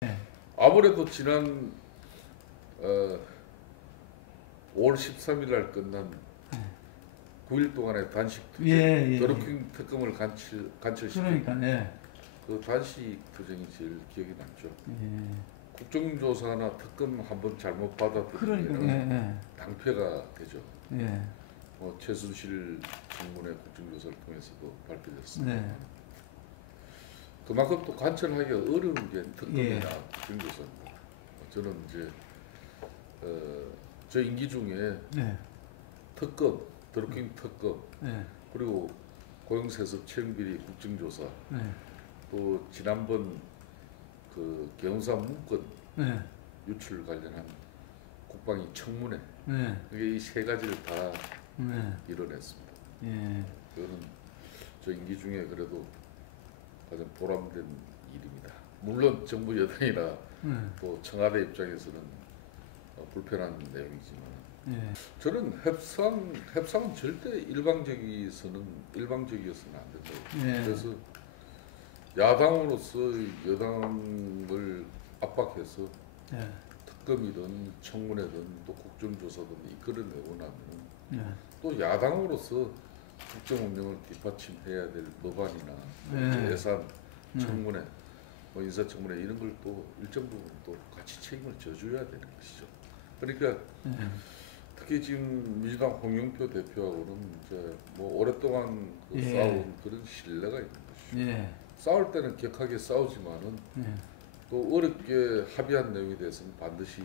네. 아무래도 지난 5월 13일 날 끝난 9일 동안의 단식 투쟁, 예. 드루킹 특검을 간철시킨 그러니까, 예. 그 단식 투쟁이 제일 기억이 남죠. 예. 국정조사나 특검 한번 잘못 그러니까, 받아들이면 예. 낭패가 되죠. 예. 최순실 청문회 국정조사를 통해서도 발표됐습니다. 네. 그만큼 또 관철하기가 어려운 게 특검이나 예. 국정조사입니다. 저는 이제 저 임기 중에 네. 특검, 드루킹 특검, 네. 그리고 고용세습 채용비리 국정조사, 네. 또 지난번 그 경사 문건 네. 유출 관련한 국방위 청문회, 네. 이게 이 세 가지를 다 네. 이뤄냈습니다. 예. 그거는 저 임기 중에 그래도 가장 보람된 일입니다. 물론 정부 여당이나 또 청와대 입장에서는 불편한 내용이지만 예. 저는 협상은 절대 일방적이어서는 안 된다고. 예. 그래서 야당으로서 여당을 압박해서 예. 특검이든 청문회든 또 국정조사든 이끌어내고 나면 예. 또 야당으로서 국정 운영을 뒷받침해야 될 법안이나 예. 예산, 청문회, 인사청문회 이런 걸 또 일정 부분 또 같이 책임을 져줘야 되는 것이죠. 그러니까 특히 지금 민주당 홍영표 대표하고는 이제 뭐 오랫동안 예. 싸운 그런 신뢰가 있는 것이죠. 예. 싸울 때는 격하게 싸우지만은 또 어렵게 합의한 내용에 대해서는 반드시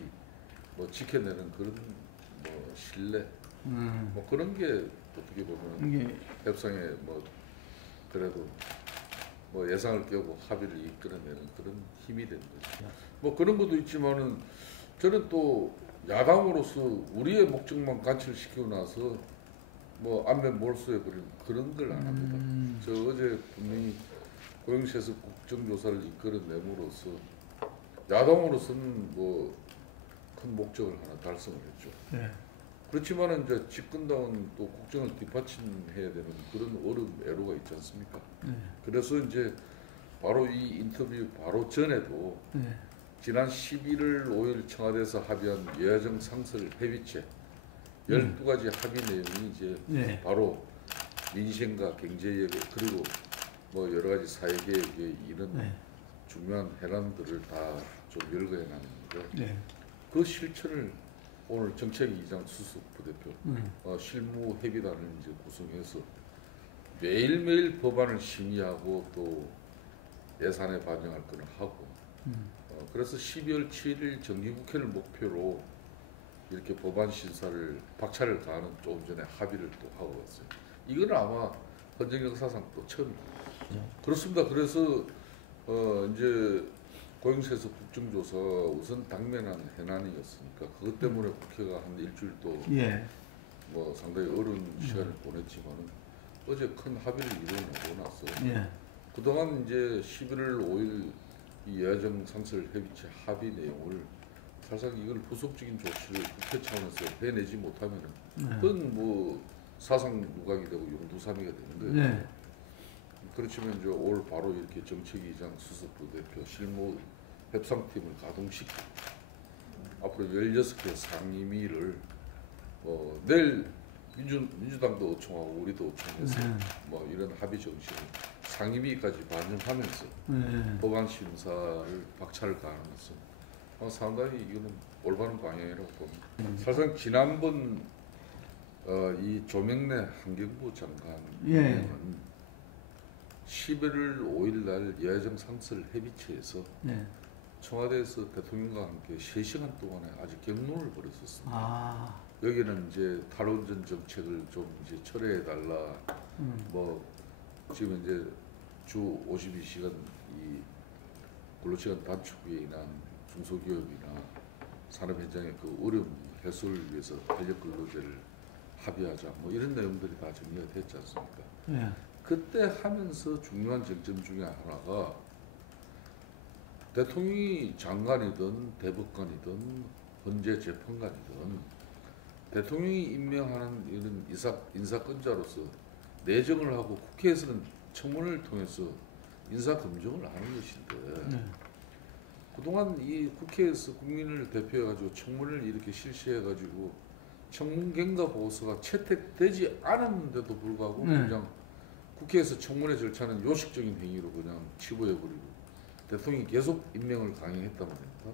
뭐 지켜내는 그런 뭐 신뢰, 뭐 그런 게 어떻게 보면 이게 협상에 뭐 그래도 뭐 예상을 깨고 합의를 이끌어내는 그런 힘이 되는 거죠. 뭐 그런 것도 있지만은 저는 또 야당으로서 우리의 목적만 관철시키고 나서 뭐 안면 몰수해 버리는 그런 걸 안 합니다. 저 어제 분명히 고용세습 국정조사를 이끌어내므로써 야당으로서는 뭐 큰 목적을 하나 달성을 했죠. 네. 그렇지만은 이제 집권당은 또 국정을 뒷받침해야 되는 그런 어려운 애로가 있지 않습니까? 그래서 이제 바로 이 인터뷰 바로 전에도 지난 11월 5일 청와대에서 합의한 여야정 상설 협의체 12가지 합의 내용이 이제 바로 민생과 경제 그리고 뭐 여러 가지 사회계획에 이런 중요한 해란들을 다 좀 열거해 놨는데 그 실천을 오늘 정책위 이장 수석 부대표 실무 협의단을 이제 구성해서 매일매일 법안을 심의하고 또 예산에 반영할 거는 하고 그래서 12월 7일 정기국회를 목표로 이렇게 법안 신사를 박차를 가하는 조금 전에 합의를 또 하고 왔어요. 이거는 아마 헌정 역사상 또 처음입니다. 그렇습니다. 그래서 이제 고용세습 국정조사 우선 당면한 해난이었으니까 그것 때문에 국회가 한 일주일 또 뭐 상당히 어려운 시간을 보냈지만은 어제 큰 합의를 이뤄내고 나서 그동안 이제 11월 5일 이 여야정 상설 협의체 합의 내용을 사실상 이걸 후속적인 조치를 국회 차원에서 해내지 못하면은 그건 뭐 사상 누각이 되고 용두사미가 되는 거예요. 그렇지만 이제 올 바로 이렇게 정책위장 수석부대표 실무 협상팀을 가동시키고 앞으로 16개 상임위를 내일 민주당도 요청하고 우리도 요청해서 뭐 이런 합의 정신을 상임위까지 반영하면서 법안 심사를 박차를 가하는 것은 상당히 이거는 올바른 방향이라고 봅니다. 사실상 지난번 이 조명래 환경부 장관은 11월 5일 날 여야정 상설 협의체에서 청와대에서 대통령과 함께 3시간 동안에 아주 격론을 벌였었습니다. 여기는 이제 탈원전 정책을 좀 이제 철회해 달라. 뭐 지금 이제 주 52시간 이 근로시간 단축에 인한 중소기업이나 산업 현장의 그 어려움 해소를 위해서 탄력 근로제를 합의하자. 뭐 이런 내용들이 다 정리가 됐지 않습니까? 그때 하면서 중요한 쟁점 중에 하나가 대통령이 장관이든 대법관이든 헌재 재판관이든 대통령이 임명하는 이런 인사권자로서 내정을 하고 국회에서는 청문회를 통해서 인사검증을 하는 것인데 그동안 이 국회에서 국민을 대표해가지고 청문회를 이렇게 실시해가지고 청문경과 보고서가 채택되지 않았는데도 불구하고 그냥 국회에서 청문회 절차는 요식적인 행위로 그냥 치부해버리고 대통령이 계속 임명을 강행했단 말입니다.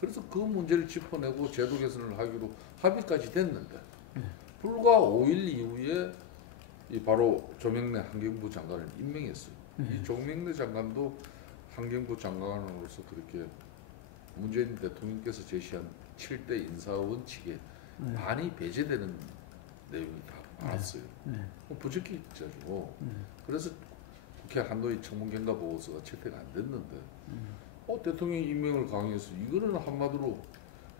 그래서 그 문제를 짚어내고 제도 개선을 하기로 합의까지 됐는데 불과 5일 이후에 이 바로 조명래 환경부 장관을 임명했어요. 이 조명래 장관도 환경부 장관으로서 그렇게 문재인 대통령께서 제시한 7대 인사원칙에 많이 배제되는 내용이 다 많았어요. 부적격자죠. 그래서 국회 한노위 청문경과 보고서가 채택 안 됐는데 대통령이 임명을 강행해서 이거는 한마디로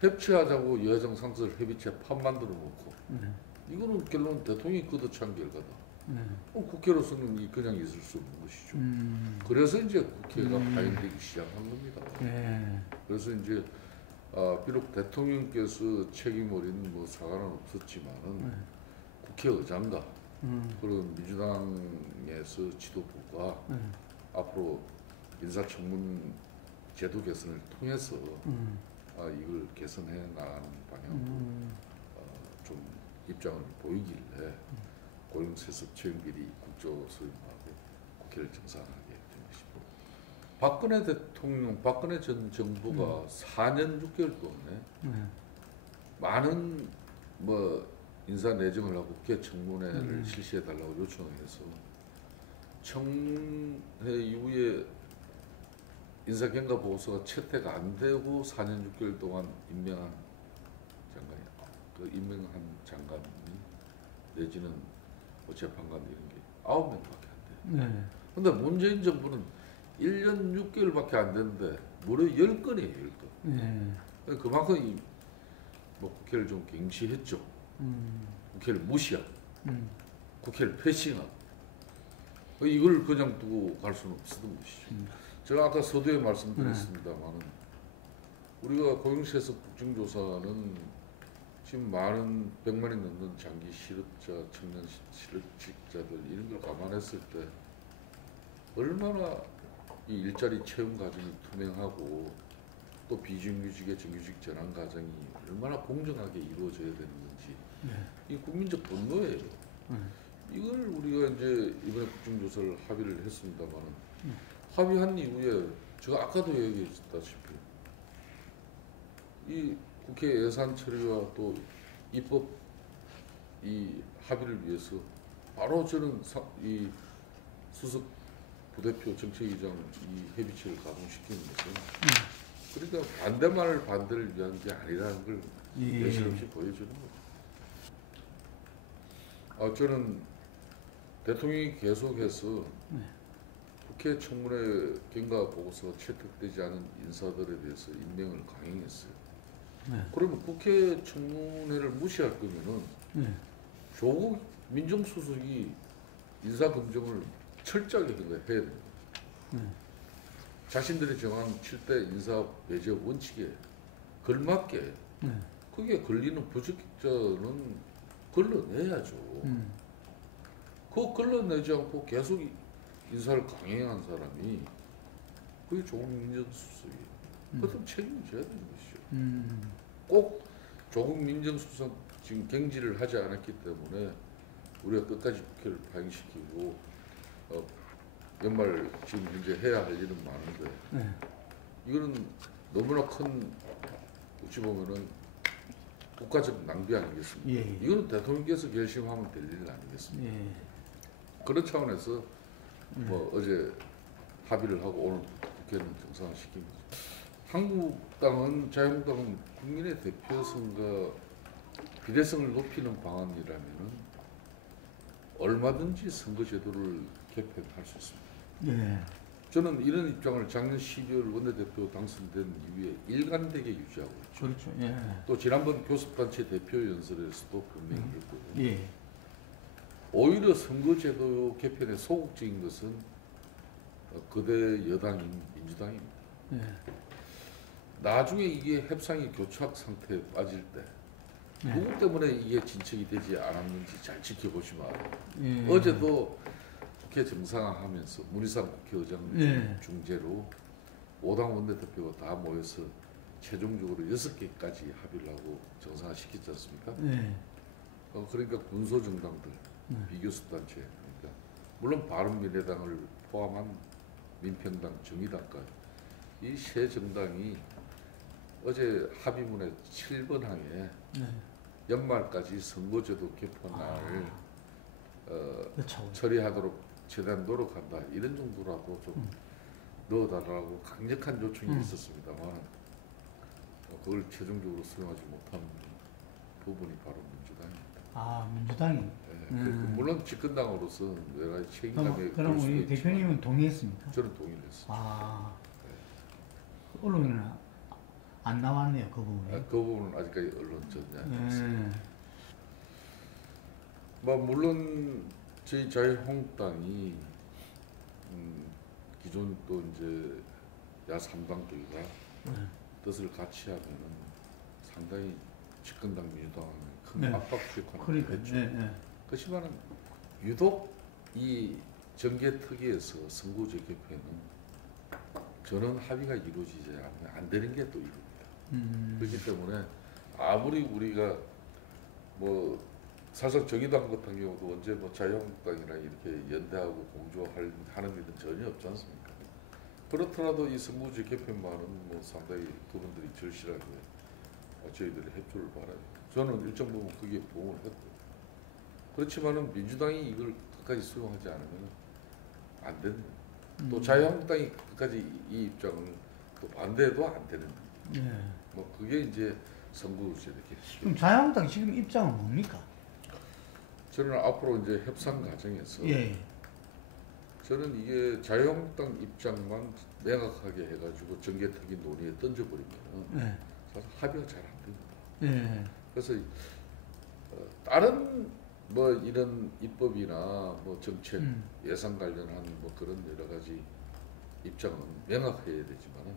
협치하자고 여야정 상설 협의체 판 만들어 놓고 이거는 결론 대통령이 걷어찬 결과다. 국회로서는 그냥 있을 수 없는 것이죠. 그래서 이제 국회가 파행되기 시작한 겁니다. 그래서 이제 비록 대통령께서 책임 어린 뭐 사과는 없었지만은 국회의장과 그런 민주당에서 지도부가 앞으로 인사청문 제도 개선을 통해서 이걸 개선해 나가는 방향으로 좀 입장을 보이길래 고용세습 채용비리 국조수임하고 국회를 정상하게 된 것이고 박근혜 대통령, 박근혜 전 정부가 4년 6개월 동안에 많은 뭐 인사 내정을 하고 국회 청문회를 실시해달라고 요청을 해서 청문회 이후에 인사경과 보고서가 채택 안 되고 4년 6개월 동안 임명한 장관이 그 임명한 장관이 내지는 뭐 재판관 이런 게 9명밖에 안 돼요. 근데 문재인 정부는 1년 6개월밖에 안 됐는데 무려 10건이에요, 10건. 그만큼 뭐 국회를 좀 경시했죠. 국회를 무시하고 국회를 패싱하고 이걸 그냥 두고 갈 수는 없었던 것이죠. 제가 아까 서두에 말씀드렸습니다만 우리가 고용세습 국정조사는 지금 많은 100만이 넘는 장기 실업자, 청년 실업직자들 이런 걸 감안했을 때 얼마나 이 일자리 채용 과정이 투명하고 또 비정규직의 정규직 전환 과정이 얼마나 공정하게 이루어져야 되는 건지 이 국민적 분노예요. 이걸 우리가 이제 이번에 국정조사를 합의를 했습니다만 합의한 이후에 제가 아까도 얘기했다시피 이 국회 예산 처리와 또 입법 이 합의를 위해서 바로 저는 이 수석 부대표 정책위장 이 협의체를 가동시키는 것은 그러니까 반대말을 반대를 위한 게 아니라는 걸 여실없이 보여주는 거죠. 저는 대통령이 계속해서 국회 청문회 경과 보고서 채택되지 않은 인사들에 대해서 임명을 강행했어요. 그러면 국회 청문회를 무시할 거면은 조국 민정수석이 인사검증을 철저하게 해야 됩니다. 자신들이 정한 7대 인사 배제 원칙에 걸맞게 그게 걸리는 부적격자는 걸러내야죠. 그거 걸러내지 않고 계속 인사를 강행한 사람이 그게 조국 민정수석이에요. 그것은 책임져야 되는 것이죠. 꼭 조국 민정수석 지금 경질을 하지 않았기 때문에 우리가 끝까지 국회를 파행시키고 연말 지금 현재 해야 할 일은 많은데 이거는 너무나 큰 어찌 보면은 국가적 낭비 아니겠습니까? 이거는 대통령께서 결심하면 될 일 아니겠습니까? 그런 차원에서 뭐 어제 합의를 하고 오늘 국회는 정상화시킨 거죠. 한국당은 자유한국당은 국민의 대표성과 비례성을 높이는 방안이라면은 얼마든지 선거제도를 개편할 수 있습니다. 저는 이런 입장을 작년 12월 원내대표 당선된 이후에 일관되게 유지하고 있죠. 그렇죠. 또 지난번 교섭단체 대표 연설에서도 분명히 했거든요. 오히려 선거제도 개편에 소극적인 것은 거대 여당인 민주당입니다. 나중에 이게 협상이 교착 상태에 빠질 때 누구 때문에 이게 진척이 되지 않았는지 잘 지켜보시면 알아요. 어제도 국회 정상화하면서 문희상 국회의장 중재로 5당 원내대표가 다 모여서 최종적으로 6개까지 합의를 하고 정상화시켰지 않습니까? 네. 그러니까 군소정당들, 비교섭단체, 그러니까 물론 바른미래당을 포함한 민평당, 정의당까지 이 세 정당이 어제 합의문의 7번 항에 연말까지 선거제도 개편을 처리하도록 최대한 노력한다. 이런 정도라도 좀 넣어달라고 강력한 요청이 있었습니다만 그걸 최종적으로 수용하지 못한 부분이 바로 민주당입니다. 아, 민주당이. 네, 물론 집권당으로서 여러 가지 책임감에 그럼 우리 대표님은 동의했습니까? 저는 동의를 했습니다. 아, 언론에는 안 나왔네요, 그 부분이. 그 부분은 아직까지 언론 전혀 안 했습니다. 뭐 물론 저희 자유한국당이 기존 또 이제 야3당들과 뜻을 같이 하면은 상당히 집권당 민주당에 큰 압박수에 관여했죠. 그렇지만은 유독 이 정계특위에서 선거제 개편은 저는 합의가 이루어지지 않으면 안 되는 게 또 이겁니다. 그렇기 때문에 아무리 우리가 뭐 사실 정의당 같은 경우도 언제 뭐 자유한국당이랑 이렇게 연대하고 공조하는 일은 전혀 없지 않습니까? 그렇더라도 이 선거제 개편만은 뭐 상당히 그분들이 절실하게 저희들의 협조를 바라요. 저는 일정 부분 그게 도움을 했고, 그렇지만은 민주당이 이걸 끝까지 수용하지 않으면 안 되는. 또 자유한국당이 끝까지 이 입장을 또 반대해도 안 되는. 뭐 그게 이제 선거제 개편. 그럼 자유한국당 지금 입장은 뭡니까? 저는 앞으로 이제 협상 과정에서 저는 이게 자유한국당 입장만 명확하게 해가지고 정계특위 논의에 던져버리면 사실 합의가 잘 안 됩니다. 그래서 다른 뭐 이런 입법이나 뭐 정책 예산 관련한 뭐 그런 여러 가지 입장은 명확해야 되지만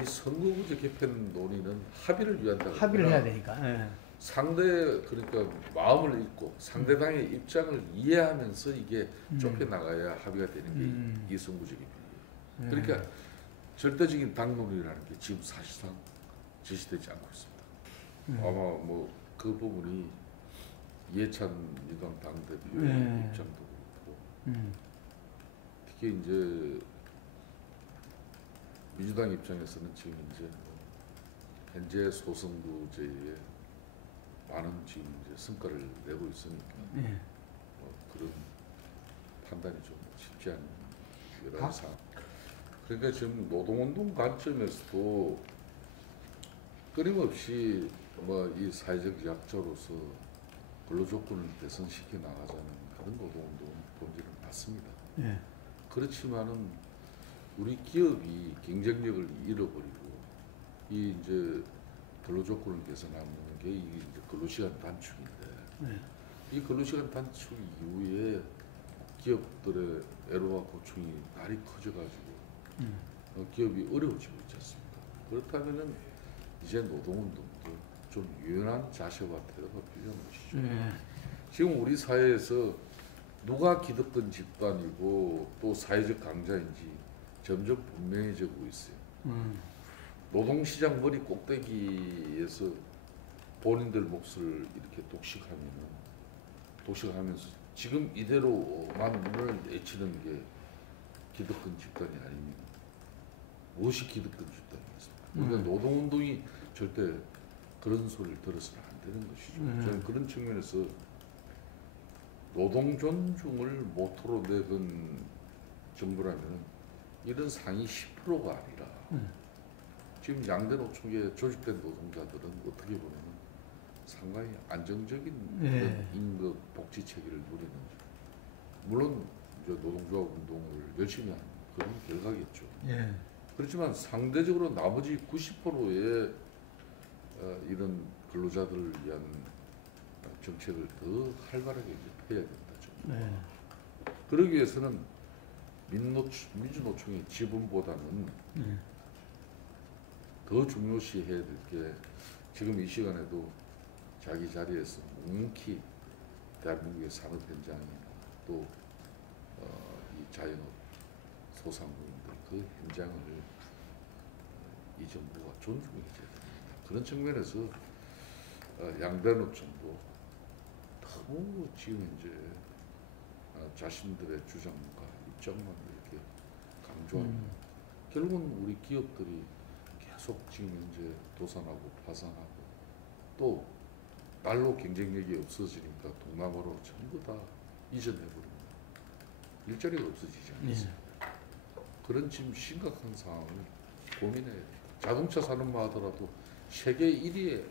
이 선거구제 개편 논의는 합의를 위한다. 합의를 해야 되니까. 상대 그러니까 마음을 읽고 상대방의 입장을 이해하면서 이게 좁혀 나가야 합의가 되는 게 이 선거제 개편이에요. 그러니까 절대적인 당 논의라는 게 지금 사실상実施되지 않고 있습니다. 아마 뭐 그 부분이 이해찬 민주당 당대표의 입장도 그렇고 특히 이제 민주당 입장에서는 지금 이제 현재 소선구제에 많은 지금 이제 성과를 내고 있으니까 그런 판단이 좀 쉽지 않은 여러 가지 상황. 그러니까 지금 노동운동 관점에서도 끊임없이 뭐 이 사회적 약자로서 근로조건을 개선시켜 나가자는 그런 노동운동 본질은 맞습니다. 그렇지만은 우리 기업이 경쟁력을 잃어버리고 이 이제 근로조건을 개선하는 게 이제 근로시간 단축인데 이 근로시간 단축 이후에 기업들의 애로와 고충이 날이 커져가지고 기업이 어려워지고 있지 않습니까? 그렇다면은 이제 노동운동도 좀 유연한 자세와 태도가 필요한 것이죠. 지금 우리 사회에서 누가 기득권 집단이고 또 사회적 강자인지 점점 분명해지고 있어요. 노동시장 머리 꼭대기에서 본인들 몫을 이렇게 독식하면서 지금 이대로만 문을 내치는 게 기득권 집단이 아닙니다. 무엇이 기득권 집단이겠습니까? 그러니까 노동운동이 절대 그런 소리를 들어서는 안 되는 것이죠. 저는 그런 측면에서 노동 존중을 모토로 내건 정부라면 이런 상위 10%가 아니라 지금 양대 노총계 조직된 노동자들은 어떻게 보면 상당히 안정적인 그런 임금 복지 체계를 누리는, 물론 이제 노동조합 운동을 열심히 하는 그런 결과겠죠. 그렇지만 상대적으로 나머지 90%의 이런 근로자들을 위한 정책을 더 활발하게 이제 펴야 된다. 그러기 위해서는 민주노총의 지분보다는 더 중요시해야 될 게 지금 이 시간에도 자기 자리에서 묵묵히 대한민국의 산업 현장이나 또 이 자영업 소상공인들 그 현장을 이 정부가 존중해줘야 됩니다. 그런 측면에서 양대 노총도 너무 지금 이제 자신들의 주장과 입장만 이렇게 강조하는 결국은 우리 기업들이 계속 지금 이제 도산하고 파산하고 또 날로 경쟁력이 없어지니까 동남아로 전부 다 이전해버립니다. 일자리가 없어지지 않습니까? 그런 지금 심각한 상황을 고민해야 됩니다. 자동차 산업만 하더라도 세계 1위의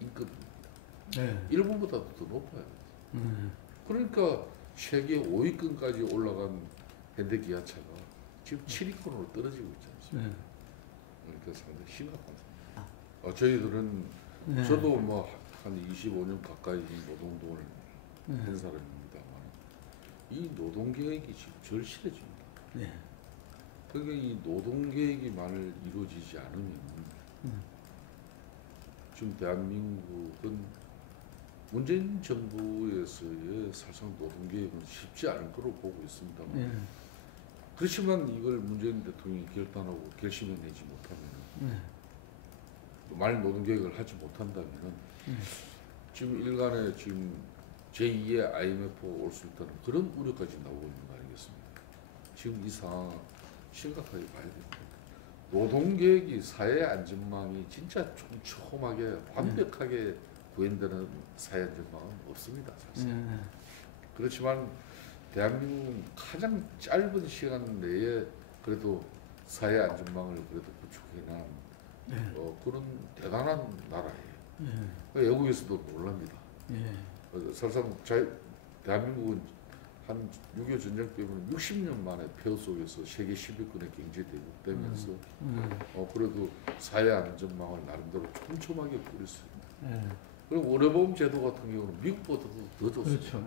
임금입니다. 일본보다도 더 높아요. 그러니까 세계 5위권까지 올라간 현대기아차가 지금 7위권으로 떨어지고 있지 않습니까? 그러니까 상당히 심각한 상황. 저희들은 저도 뭐 한 25년 가까이 노동동을 한 사람입니다만 이 노동계획이 지금 절실해집니다. 그러니까 이 노동계획이 만일 이루어지지 않으면 지금 대한민국은 문재인 정부에서의 사실상 노동계획은 쉽지 않을 거로 보고 있습니다만 그렇지만 이걸 문재인 대통령이 결단하고 결심해내지 못하면 만일 노동계획을 하지 못한다면 지금 일간에 지금 제2의 IMF가 올 수 있다는 그런 우려까지 나오고 있는 거 아니겠습니까? 지금 이 상황 심각하게 봐야 됩니다. 노동계획이 사회 안전망이 진짜 촘촘하게 완벽하게 구현되는 사회 안전망은 없습니다. 사실. 그렇지만 대한민국은 가장 짧은 시간 내에 그래도 사회 안전망을 그래도 구축해낸 그런 대단한 나라예요. 외국에서도 놀랍니다. 사실상 대한민국은 한 6.25 전쟁 때문에 60년 만에 폐허 속에서 세계 10위권의 경제 대국되면서 그래도 사회 안전망을 나름대로 촘촘하게 꾸렸습니다. 그리고 의료보험 제도 같은 경우는 미국보다도 더 좋습니다.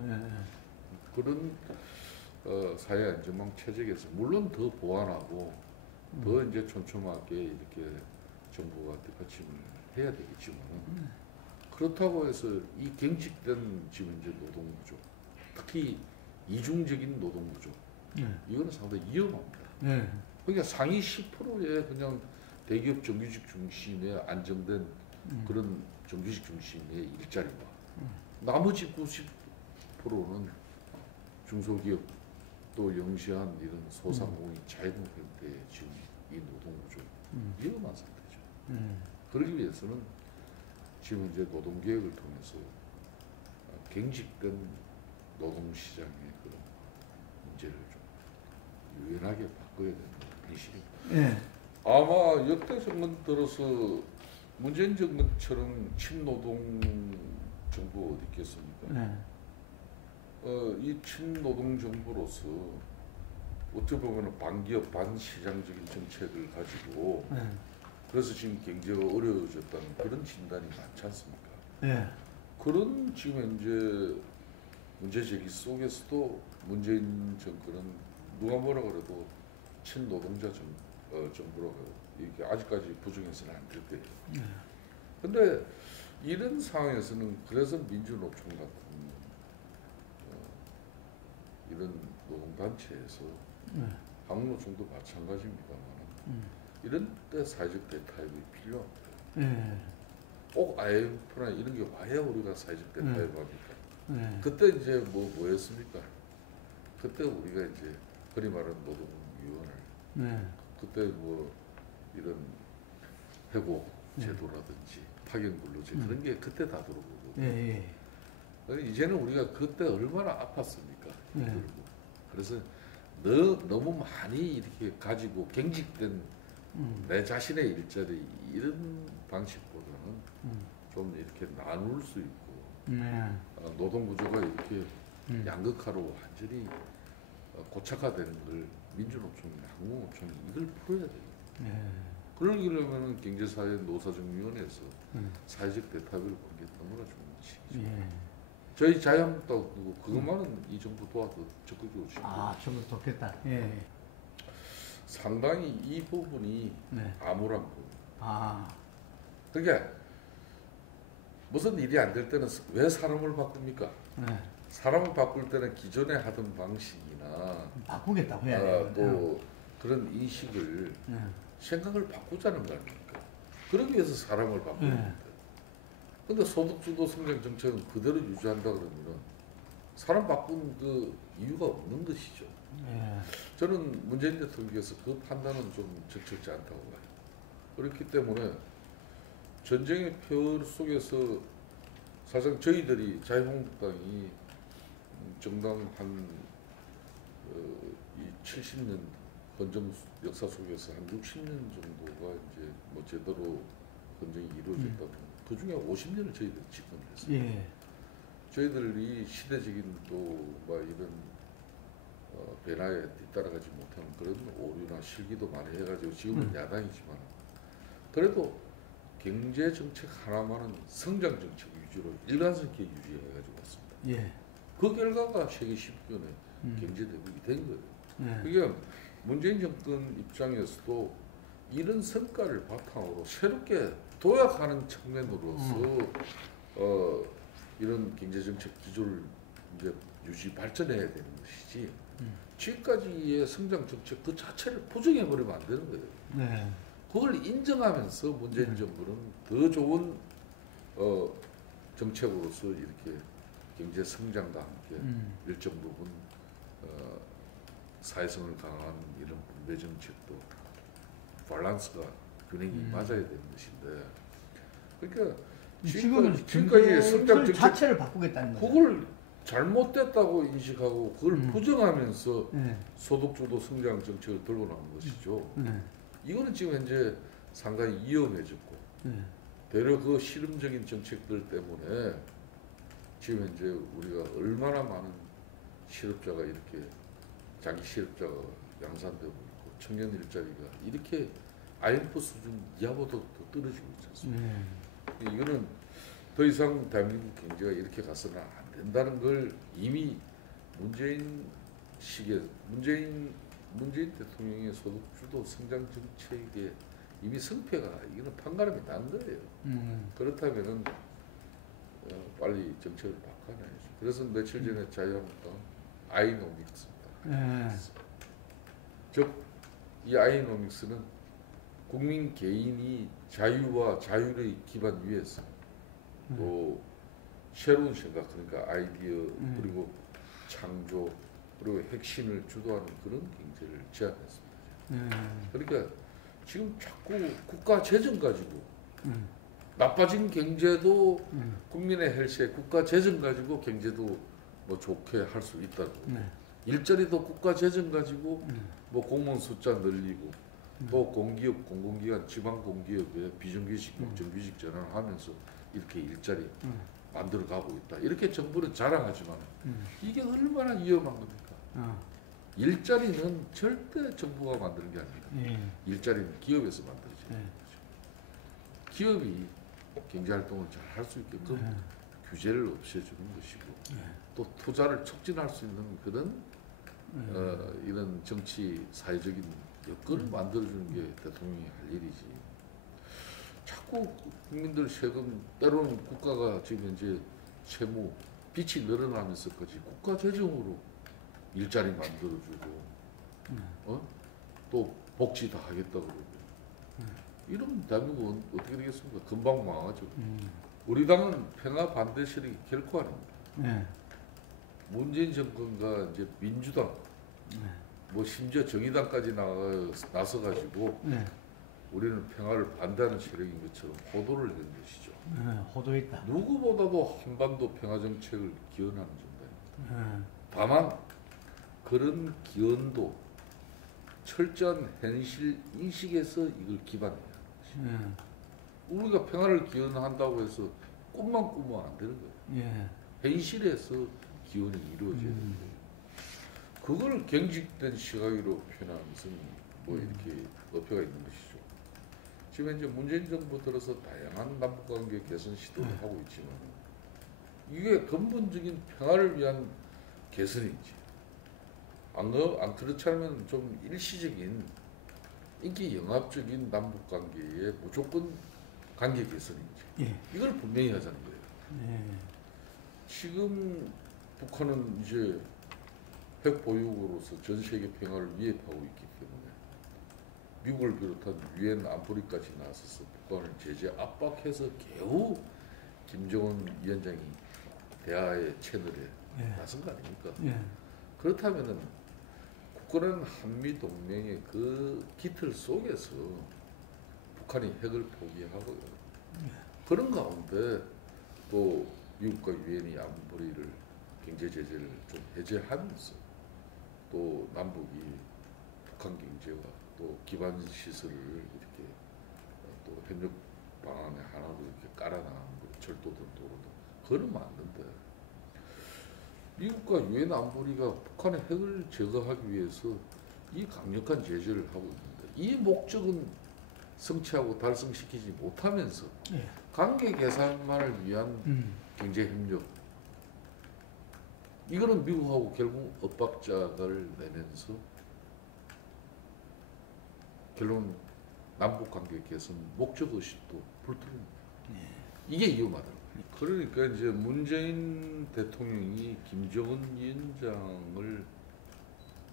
그런 사회 안전망 체제에서 물론 더 보완하고 더 이제 촘촘하게 이렇게 정부가 뒷받침을 해야 되겠지만 그렇다고 해서 이 경직된 지금 이제 노동구조, 특히 이중적인 노동구조, 이거는 상당히 위험합니다. 그러니까 상위 10%의 그냥 대기업 정규직 중심의 안정된 그런 정규직 중심의 일자리와 나머지 90%는 중소기업 또 영시한 이런 소상공인 자영업 형태의 지금 이 노동구조 위험한 상태죠. 그러기 위해서는 지금 이제 노동개혁을 통해서 경직된 노동시장의 그런 문제를 좀 유연하게 바꿔야 되는 현실입니다. 아마 역대 정권 들어서 문재인 정권처럼 친노동 정부 어디 있겠습니까? 이 친노동 정부로서 어떻게 보면 반기업 반시장적인 정책을 가지고 그래서 지금 경제가 어려워졌다는 그런 진단이 많지 않습니까? 그런 지금 이제 문제 제기 속에서도 문재인 정권은 누가 뭐라 그래도 친노동자 정부라고 이게 아직까지 부정해서는 안 될 거예요. 근데 이런 상황에서는 그래서 민주노총 같은 이런 노동단체에서 한국노총도 마찬가지입니다만 이런 때 사회적 대타협이 필요합니다. 꼭 IMF나 이런 게 와야 우리가 사회적 대타협을 합니까? 그때 이제 뭐였습니까? 그때 우리가 이제 흔히 말하는 노동위원회 그때 뭐 이런 해고 제도라든지 파견 근로제 그런 게 그때 다 들어오거든요. 이제는 우리가 그때 얼마나 아팠습니까? 그래서 너무 많이 이렇게 가지고 경직된 내 자신의 일자리 이런 방식보다는 좀 이렇게 나눌 수 있고 노동 구조가 이렇게 양극화로 완전히 고착화되는 걸 민주노총이나 한국노총이 이걸 풀어야 돼요. 그러려면 경제사회 노사정위원회에서 사회적 대타협을 보는 게 너무나 좋은 것이죠. 저희 자유한국당도 그것만은 이 정부 도와서 적극적으로 적극 좋겠다. 상당히 이 부분이 암울한 부분. 그러니까 무슨 일이 안 될 때는 왜 사람을 바꿉니까? 사람을 바꿀 때는 기존에 하던 방식이나 바꾸겠다고 해야 돼요. 또 그런 인식을 생각을 바꾸자는 거 아닙니까? 그러기 위해서 사람을 바꾸는 건데. 근데 소득주도 성장 정책은 그대로 유지한다 그러면은 사람 바꾼 그 이유가 없는 것이죠. 저는 문재인 대통령께서 그 판단은 좀 적절치 않다고 봐요. 그렇기 때문에 전쟁의 표 속에서 사실상 저희들이 자유한국당이 정당 이 70년 헌정 역사 속에서 한 60년 정도가 이제 뭐 제대로 헌정이 이루어졌다면 그 중에 50년을 저희들이 집권을 했습니다. 저희들이 시대적인 또 뭐 이런 변화에 뒤따라가지 못하는 그런 오류나 실기도 많이 해가지고 지금은 야당이지만 그래도 경제 정책 하나만은 성장 정책 위주로 일관성 있게 유지해가지고 왔습니다. 그 결과가 세계 10권의 경제 대국이 된 거예요. 그게 문재인 정권 입장에서도 이런 성과를 바탕으로 새롭게 도약하는 측면으로서 이런 경제 정책 기조를 이제 유지 발전해야 되는 것이지. 지금까지의 성장 정책 그 자체를 부정해 버리면 안 되는 거예요. 그걸 인정하면서 문재인 정부는 더 좋은 정책으로서 이렇게 경제 성장과 함께 일정 부분 사회성을 강화하는 이런 분배 정책도 밸런스가 균형이 맞아야 되는 것인데, 그러니까 지금은 지금까지의 성장 정책 자체를 바꾸겠다는 거죠. 그걸 잘못됐다고 인식하고 그걸 부정하면서 소득주도 성장 정책을 들고 나온 것이죠. 이거는 지금 현재 상당히 위험해졌고 되려 그 실험적인 정책들 때문에 지금 현재 우리가 얼마나 많은 실업자가 이렇게 자기 실업자가 양산되고 있고 청년 일자리가 이렇게 IMF 수준 이하보다 더 떨어지고 있지 않습니까? 이거는 더 이상 대한민국 경제가 이렇게 가서는 안 된다는 걸 이미 문재인 대통령의 소득주도 성장 정책에 이미 성패가 이거는 판가름이 난 거예요. 그렇다면은 빨리 정책을 바꿔놔야죠. 그래서 며칠 전에 자유한국당 아이노믹스입니다. 즉 이 아이노믹스는 국민 개인이 자유와 자율의 기반 위에서 또 새로운 생각, 그러니까 아이디어 그리고 창조 그리고 핵심을 주도하는 그런 경제를 제안했습니다. 그러니까 지금 자꾸 국가 재정 가지고 나빠진 경제도 국민의 헬스에 국가 재정 가지고 경제도 뭐 좋게 할 수 있다고. 일자리도 국가 재정 가지고 뭐 공무원 숫자 늘리고 또 공기업, 공공기관, 지방 공기업에 비정규직, 정규직 전환하면서 이렇게 일자리 만들어 가고 있다. 이렇게 정부는 자랑하지만 이게 얼마나 위험한 겁니까? 일자리는 절대 정부가 만드는 게 아닙니다. 일자리는 기업에서 만들어지는 거죠. 기업이 경제활동을 잘 할 수 있게끔 규제를 없애주는 것이고 또 투자를 촉진할 수 있는 그런 이런 정치 사회적인 여건을 만들어주는 게 대통령이 할 일이지. 자꾸 국민들 세금 때로는 국가가 지금 이제 채무 빚이 늘어나면서까지 국가 재정으로 일자리 만들어주고 또 복지 다 하겠다고 그러고 이러면 대한민국은 어떻게 되겠습니까? 금방 망하죠. 우리 당은 평화 반대 세력이 결코 아닙니다. 문재인 정권과 이제 민주당 뭐 심지어 정의당까지 나서가지고 우리는 평화를 반대하는 세력인 것처럼 호도를 낸 것이죠. 호도했다. 누구보다도 한반도 평화 정책을 기원하는 정당입니다. 다만 그런 기원도 철저한 현실 인식에서 이걸 기반해야 하는 것입니다. 우리가 평화를 기원한다고 해서 꿈만 꾸면 안 되는 거예요. 현실에서 기원이 이루어져야 되는 거예요. 그걸 경직된 시각으로 표현하는 것은 뭐 이렇게 어폐가 있는 것이죠. 지금 이제 문재인 정부 들어서 다양한 남북관계 개선 시도를 하고 있지만 이게 근본적인 평화를 위한 개선인지 안 그렇지 않으면 좀 일시적인 인기 영합적인 남북관계의 무조건 관계 개선인지 이걸 분명히 하자는 거예요. 지금 북한은 이제 핵 보유국으로서 전 세계 평화를 위협하고 있기 때문에 미국을 비롯한 유엔 안보리까지 나서서 북한을 제재 압박해서 겨우 김정은 위원장이 대화의 채널에 나선 거 아닙니까? 그렇다면은 굳건한 한미 동맹의 그 깃틀 속에서 북한이 핵을 포기하고 그런 가운데 또 미국과 유엔이 안보리를 경제 제재를 좀 해제하면서 또 남북이 북한 경제와 또 기반 시설을 이렇게 또 협력 방안에 하나로 이렇게 깔아나가는 거, 철도든 도로든 그러면 안 된다. 미국과 유엔 안보리가 북한의 핵을 제거하기 위해서 이 강력한 제재를 하고 있는데 이 목적은 성취하고 달성시키지 못하면서 관계 개선만을 위한 경제 협력 이거는 미국하고 결국 엇박자를 내면서 결론 남북 관계 개선 목적 의식도 불투입니다. 이게 위험하다는 거예요. 그러니까 이제 문재인 대통령이 김정은 위원장을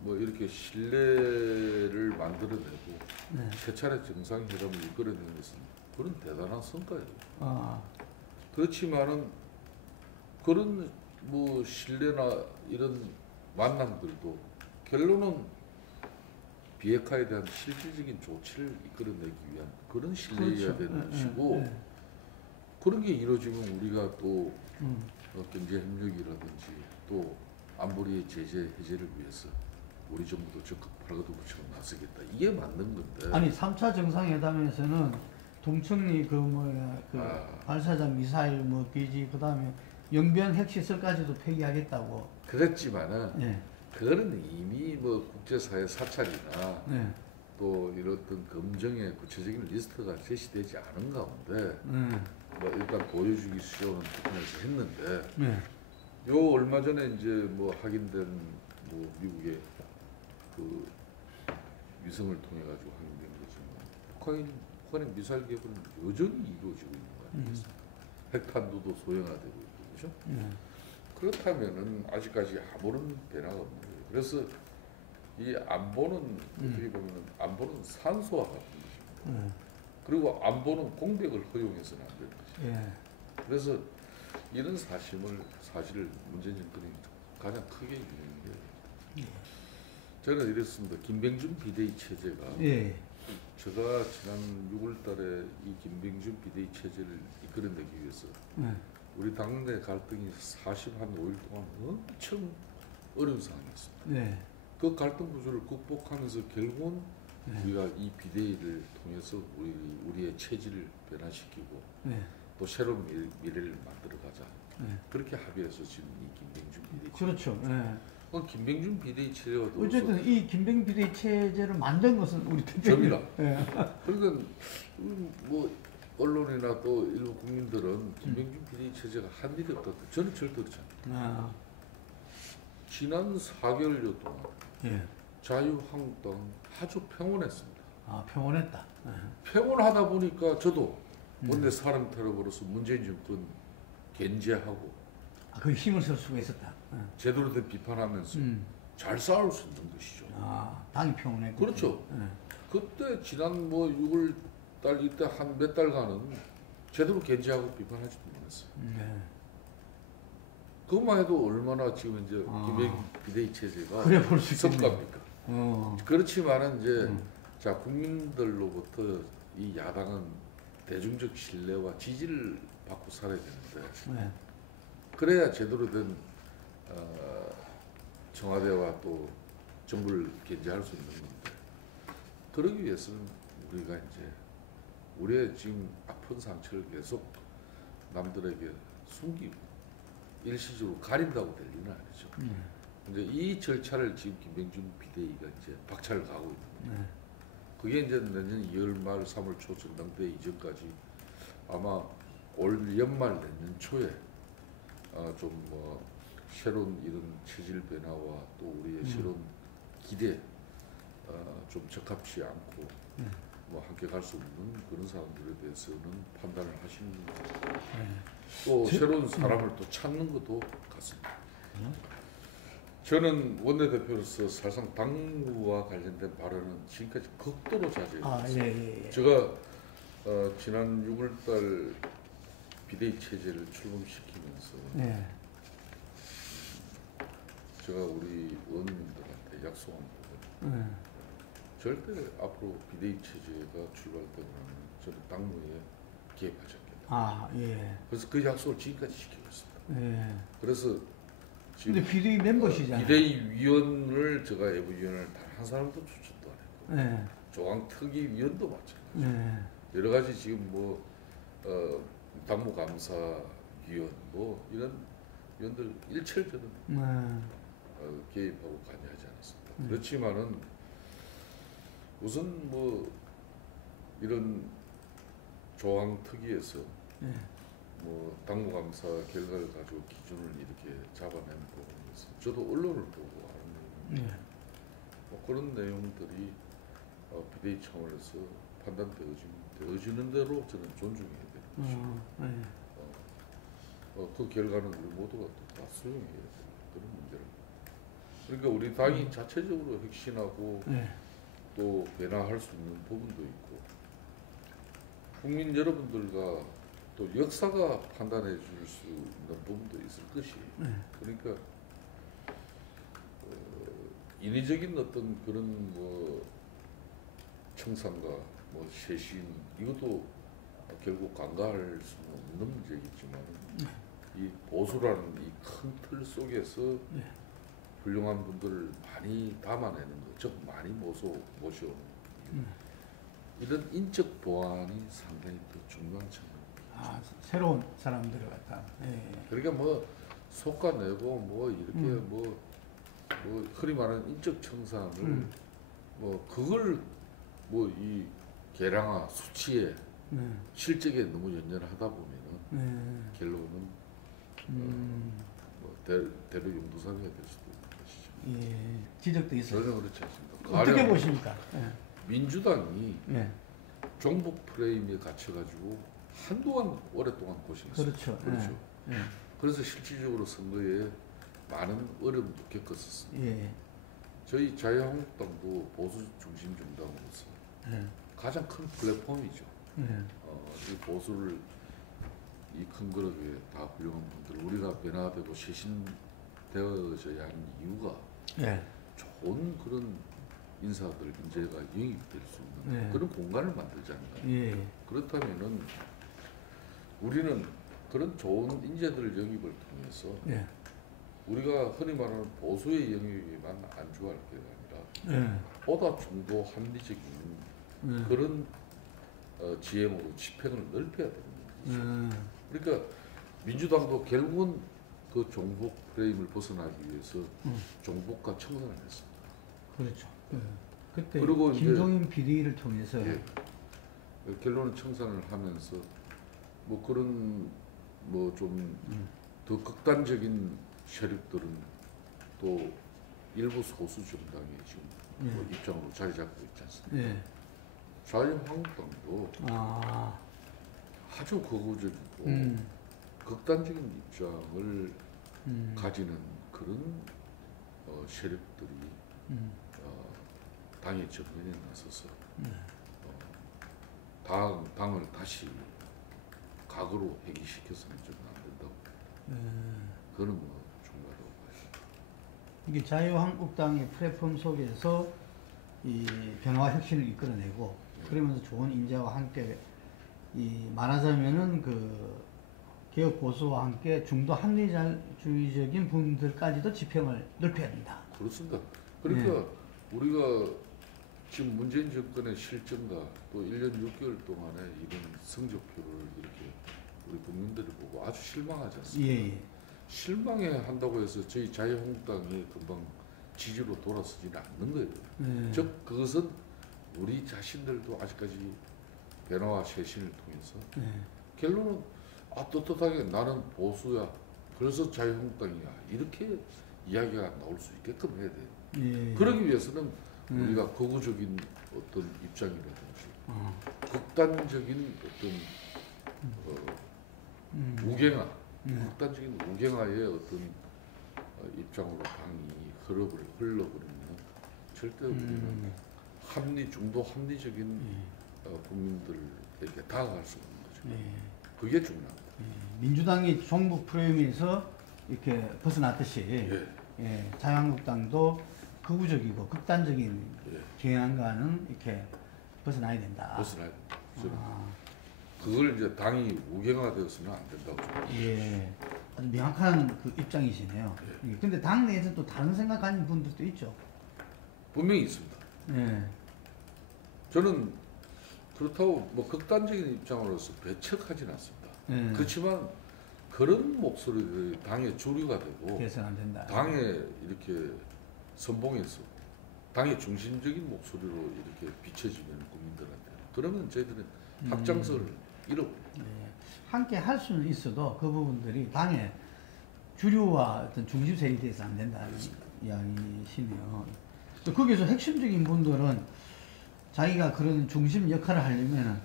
뭐 이렇게 신뢰를 만들어내고 세 차례 정상회담을 이끌어낸 것은 그런 대단한 성과예요. 그렇지만은 그런 뭐 신뢰나 이런 만남들도 결론은 비핵화에 대한 실질적인 조치를 이끌어내기 위한 그런 신뢰여야 되는 것이고 그런 게 이루어지면 우리가 또 경제 협력이라든지 또 안보리의 제재 해제를 위해서 우리 정부도 적극 발버둥치고 나서겠다. 이게 맞는 건데. 아니 3차 정상회담에서는 동청리 발사장 미사일 뭐 기지 그다음에 영변 핵시설까지도 폐기하겠다고. 그랬지만은 그거는 이미 뭐 국제사회 사찰이나 또 이렇던 검증의 구체적인 리스트가 제시되지 않은 가운데 뭐 일단 보여주기 시조는 북한에서 했는데 요 얼마 전에 이제 뭐 확인된 뭐 미국의 그 위성을 통해 가지고 확인된 거지만 북한의 미사일 개발은 여전히 이루어지고 있는 거 아니겠습니까? 핵탄두도 소형화되고 있고 그렇죠? 그렇다면은 아직까지 아무런 변화가 없는 거예요. 그래서 이 안보는 어떻게 보면은 안보는 산소화 같은 것입니다. 그리고 안보는 공백을 허용해서는 안 되는 것이죠. 그래서 이런 사실을 문재인 정권이 가장 크게 유명한 게 저는 이랬습니다. 김병준 비대위 체제가 제가 지난 6월달에 이 김병준 비대위 체제를 이끌어내기 위해서 우리 당 내 갈등이 45일 동안 엄청 어려운 상황이었습니다. 그 갈등 구조를 극복하면서 결국은 우리가 이 비대위를 통해서 우리의 체질을 변화시키고 또 새로운 미래를 만들어가자. 그렇게 합의해서 지금 이 김병준 비대위 그렇죠. 김병준 비대위 체제가 어쨌든 이 김병준 비대위 체제를 만든 것은 우리 대통령. 그러니까 뭐 언론이나 또 일부 국민들은 김병준 비대위 체제가 한 일이 없다. 저는 절대 그렇지 않아요. 지난 4개월여 동안 자유한국당 아주 평온했습니다. 평온했다. 평온하다 보니까 저도 원내 사람 테러버로서 문재인 정권 견제하고 그 힘을 쓸 수가 있었다. 제대로 된 비판하면서 잘 싸울 수 있는 것이죠. 당이 평온했고. 그렇죠. 그때 지난 뭐 6월 달 이때 한 몇 달간은 제대로 견제하고 비판하지도 못했어요. 그것만 해도 얼마나 지금 이제 김병준 비대위 체제가 성과입니까? 그렇지만은 이제 자 국민들로부터 이 야당은 대중적 신뢰와 지지를 받고 살아야 되는데 그래야 제대로 된 청와대와 또 정부를 견제할 수 있는 건데 그러기 위해서는 우리가 이제 우리의 지금 아픈 상처를 계속 남들에게 숨기고 일시적으로 가린다고 될 일은 아니죠. 이제 이 절차를 지금 김병준 비대위가 이제 박차를 가고 있는 거예요. 그게 이제 내년 2월 말 3월 초 전당대 이전까지 아마 올 연말 내년 초에 좀 뭐 새로운 이런 체질 변화와 또 우리의 새로운 기대 좀 적합치 않고 뭐 함께 갈 수 없는 그런 사람들에 대해서는 판단을 하시는 또 새로운 사람을 또 찾는 것도 같습니다. 저는 원내대표로서 사실상 당무와 관련된 발언은 지금까지 극도로 자제했습니다. 예. 제가 지난 6월달 비대위 체제를 출범시키면서 예. 제가 우리 의원님들한테 약속한 부분 절대 앞으로 비대위 체제가 출발되고 나면 저는 당무에 개입하지 않겠다. 예. 그래서 그 약속을 지금까지 지키고 있습니다. 예. 그래서 지금 근데 비대위 멤버시잖아요. 비대위원을 제가 외부위원을 단 한 사람도 추천도 안 했고 예. 조항특위위원도 마찬가지. 예. 여러 가지 지금 뭐 당무감사위원 뭐 이런 위원들 일체를 저는 개입하고 관여하지 않았습니다. 그렇지만은 우선 뭐 이런 조항특위에서 뭐 당무감사 결과를 가지고 기준을 이렇게 잡아낸 부분에서 저도 언론을 보고 아는 내용 뭐 그런 내용들이 비대위 차원에서 판단되어지는 대로 저는 존중해야 되는 것이고 그 결과는 우리 모두가 다 수용해야 되는 그런 문제를 그러니까 우리 당이 자체적으로 혁신하고 또 변화할 수 있는 부분도 있고 국민 여러분들과 또 역사가 판단해 줄 수 있는 부분도 있을 것이에요. 그러니까 인위적인 어떤 그런 뭐 청산과 뭐 쇄신 이것도 결국 간과할 수는 없는 문제겠지만 이 보수라는 이 큰 틀 속에서 훌륭한 분들을 많이 담아내는 것, 즉 많이 모셔오는 이런 인적 보완이 상당히 더 중요한 측면입니다. 새로운 사람들을 갖다. 그러니까 뭐 속아내고 뭐 이렇게 뭐 흔히 말하는 인적 청산을 뭐 그걸 뭐 이 계량화 수치에 실적에 너무 연연하다 보면은 결론은 뭐 대로 용두사미가 될 수도 있는 것이죠. 지적도 있어요. 전혀 그렇지 않습니다. 어떻게 보십니까? 민주당이 종북 프레임에 갇혀가지고 한동안 오랫동안 고생했어요. 그렇죠. 그래서 실질적으로 선거에 많은 어려움도 겪었었습니다. 저희 자유한국당도 보수 중심 정당으로서 가장 큰 플랫폼이죠. 이 보수를 이 큰 그릇에 다 훌륭한 분들 우리가 변화되고 쇄신되어져야 하는 이유가 좋은 그런 인사들 인재가 영입될 수 있는 그런 공간을 만들지 않나요? 그렇다면은 우리는 그런 좋은 인재들 영입을 통해서 우리가 흔히 말하는 보수의 영역에만 안주할 게 아니라 보다 좀 더 합리적인 그런 지형으로 집행을 넓혀야 되는 거죠. 그러니까 민주당도 결국은 그 종북 프레임을 벗어나기 위해서 종북과 청산을 했습니다. 그렇죠. 그때 그리고 김종인 비대위를 통해서 결론은 청산을 하면서 뭐 그런 뭐 좀 더 극단적인 세력들은 또 일부 소수 정당의 지금 뭐 입장으로 자리 잡고 있지 않습니까? 자유한국당도 아주 극우적이고 극단적인 입장을 가지는 그런 세력들이 당의 정면에 나서서 당을 다시 과거로 회귀시켜서는 좀 안 된다고. 그거는 뭐 중요하다고 봐요. 이게 자유한국당의 플랫폼 속에서 이 변화와 혁신을 이끌어내고 그러면서 좋은 인재와 함께 말하자면은 그 개혁 보수와 함께 중도 합리주의적인 분들까지도 지평을 넓혀야 된다. 그렇습니다. 그러니까 우리가 지금 문재인 정권의 실정과 또 1년 6개월 동안의 이런 성적표를 이렇게 우리 국민들이 보고 아주 실망하지 않습니까? 실망해 한다고 해서 저희 자유한국당이 금방 지지로 돌아서지는 않는 거예요. 즉 그것은 우리 자신들도 아직까지 변화와 쇄신을 통해서 결론은 떳떳하게 나는 보수야 그래서 자유한국당이야 이렇게 이야기가 나올 수 있게끔 해야 돼요. 그러기 위해서는 우리가 극우적인 어떤 입장이라든지 극단적인 어떤 우경화 극단적인 우경화의 어떤 입장으로 당이 흘러버리면 절대 우리는 중도 합리적인 국민들에게 다가갈 수 없는 거죠. 그게 중요합니다. 민주당이 종북 프레임에서 이렇게 벗어났듯이 자유한국당도 극우적이고 극단적인 경향과는 이렇게 벗어나야 된다. 벗어나야 된다. 그걸 이제 당이 우경화되어서는 안 된다고 생각합니다. 아주 명확한 그 입장이시네요. 근데 당 내에서 또 다른 생각 가진 분들도 있죠. 분명히 있습니다. 저는 그렇다고 뭐 극단적인 입장으로서 배척하지는 않습니다. 그렇지만 그런 목소리들이 당의 주류가 되고 그래서는 안 된다. 당에 이렇게 선봉해서 당의 중심적인 목소리로 이렇게 비춰지면 국민들한테 그러면 저희들은 확장성을 잃어버립니다. 함께 할 수는 있어도 그 부분들이 당의 주류와 어떤 중심 세력에 대해서 안 된다는 이야기시네요. 또 거기서 핵심적인 분들은 자기가 그런 중심 역할을 하려면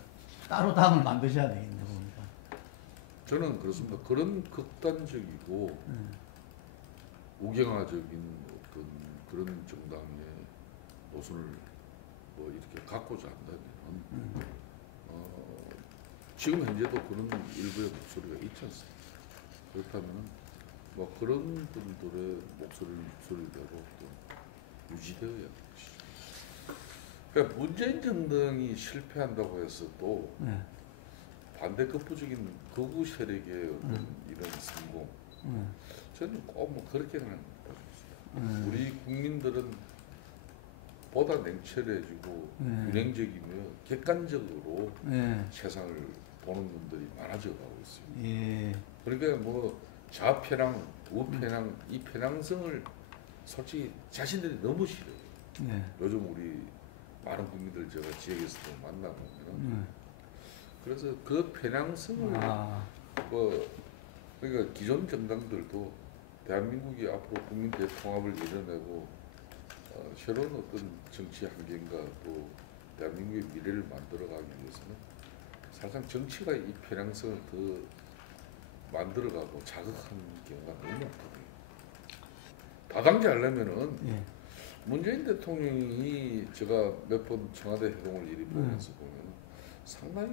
따로 당을 만드셔야 되겠네 보니까. 저는 그렇습니다. 그런 극단적이고 우경화적인 어떤 그런 정당의 노선을 뭐 이렇게 갖고자 한다면 지금 현재도 그런 일부의 목소리가 있지 않습니까? 그렇다면 뭐 그런 분들의 목소리대로 또 유지되어야 할 것이죠. 그러니까 문재인 정당이 실패한다고 해서 또 반대급부적인 극우 세력의 어떤 이런 성공, 저는 꼭 뭐 그렇게는 보겠습니다. 우리 국민들은 보다 냉철해지고 균형적이며 객관적으로 세상을 보는 분들이 많아져 가고 있습니다. 그러니까 뭐 좌편향, 우편향 이 편향성을 솔직히 자신들이 너무 싫어요. 요즘 우리 많은 국민들 제가 지역에서도 만나보면 그래서 그 편향성을 그러니까 기존 정당들도 대한민국이 앞으로 국민 대통합을 이뤄내고 새로운 어떤 정치 환경과 또 대한민국의 미래를 만들어가기 위해서는 사실상 정치가 이 편향성을 더 만들어가고 자극하는 경우가 너무 많거든요. 다당제 하려면은 문재인 대통령이 제가 몇 번 청와대 회동을 이리 보면서 보면 상당히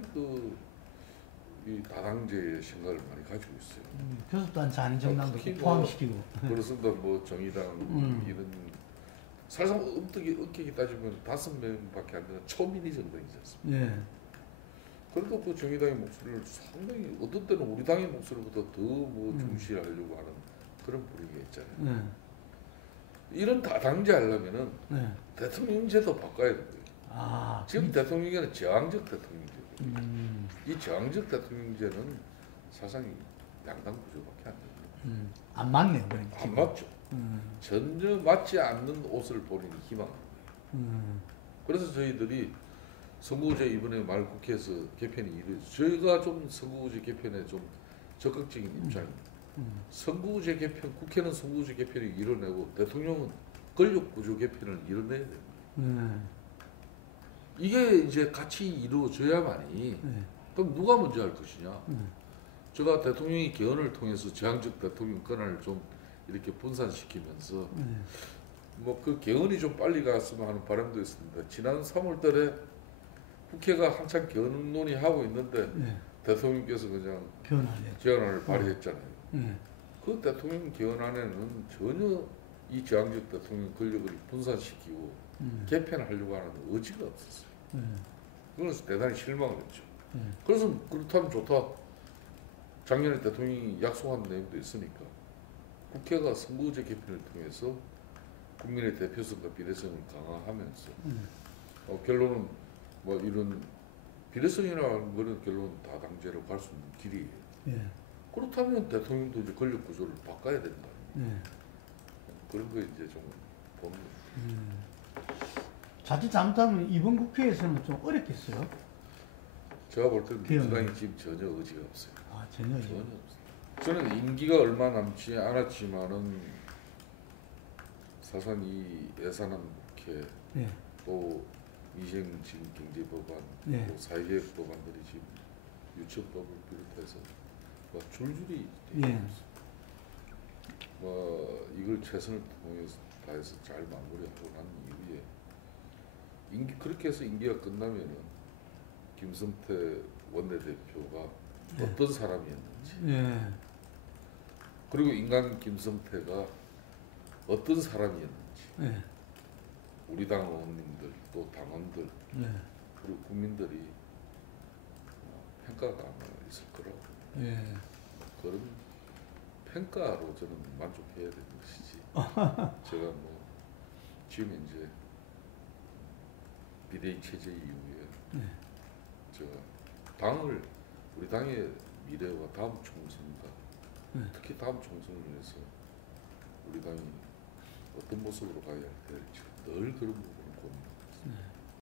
이 다당제의 생각을 많이 가지고 있어요. 교섭도 한 자는 정당도 포함시키고. 그렇습니다. 뭐 정의당 이런 사실상 엄격히 따지면 5명밖에 안 되는 초미니 정당이지 않습니까? 그래도 그 정의당의 목소리를 상당히 어떤 때는 우리 당의 목소리보다 더 뭐 중시하려고 하는 그런 분위기가 있잖아요. 이런 다당제 하려면은 대통령제도 바꿔야 돼요. 지금 대통령제는 저항적 대통령제거든요. 이 저항적 대통령제는 사실상 양당 구조밖에 안 됩니다. 안 맞네요. 그러니까. 안 맞죠. 전혀 맞지 않는 옷을 보는 희망을 거예요. 그래서 저희들이 선거구제 이번에 말 국회에서 개편이 이루어져 저희가 좀 선거구제 개편에 좀 적극적인 입장입니다. 선거구제 개편, 국회는 선거구제 개편을 이뤄내고 대통령은 권력구조 개편을 이뤄내야 됩니다. 이게 이제 같이 이루어져야만이 그럼 누가 먼저 할 것이냐? 제가 대통령이 개헌을 통해서 제왕적 대통령 권한을 좀 이렇게 분산시키면서 뭐 그 개헌이 좀 빨리 갔으면 하는 바람도 있습니다. 지난 3월달에 국회가 한창 개헌 논의하고 있는데 대통령께서 그냥 개헌안을 발의했잖아요. 그 대통령 개헌안에는 전혀 이 제왕적 대통령 권력을 분산시키고 개편하려고 하는 의지가 없었어요. 그래서 대단히 실망을 했죠. 그래서 그렇다면 좋다. 작년에 대통령이 약속한 내용도 있으니까 국회가 선거제 개편을 통해서 국민의 대표성과 비례성을 강화하면서 결론은 뭐 이런 비례성이라는 거는 결론은 다당제로 갈 수 있는 길이에요. 그렇다면 대통령도 이제 권력 구조를 바꿔야 된다. 그런 거 이제 좀 보는 거죠. 자칫 잘못하면 이번 국회에서는 좀 어렵겠어요? 제가 볼 때는 민주당이 지금 전혀 의지가 없어요. 전혀 없어요. 저는 임기가 얼마 남지 않았지만은 사실상 이 예산안 국회 또 위생 지금 경제법안 또 사회개혁 법안들이 지금 유치법을 비롯해서 줄줄이 뭐 이걸 최선을 통해서 다해서 잘 마무리하고 난 이후에 그렇게 해서 임기가 끝나면은 김성태 원내대표가 어떤 사람이었는지 예. 그리고 인간 김성태가 어떤 사람이었는지 예. 우리 당 의원님들 또 당원들 예. 그리고 국민들이 평가가 아마 있을 거라고 예. 그런 평가로 저는 만족해야 되는 것이지 제가 뭐 지금 이제 비대위 체제 이후에 예. 제가 우리 당의 미래와 다음 총선과 특히 다음 총선을 위해서 우리 당이 어떤 모습으로 가야 될지 늘 그런 부분을 고민하고 있습니다.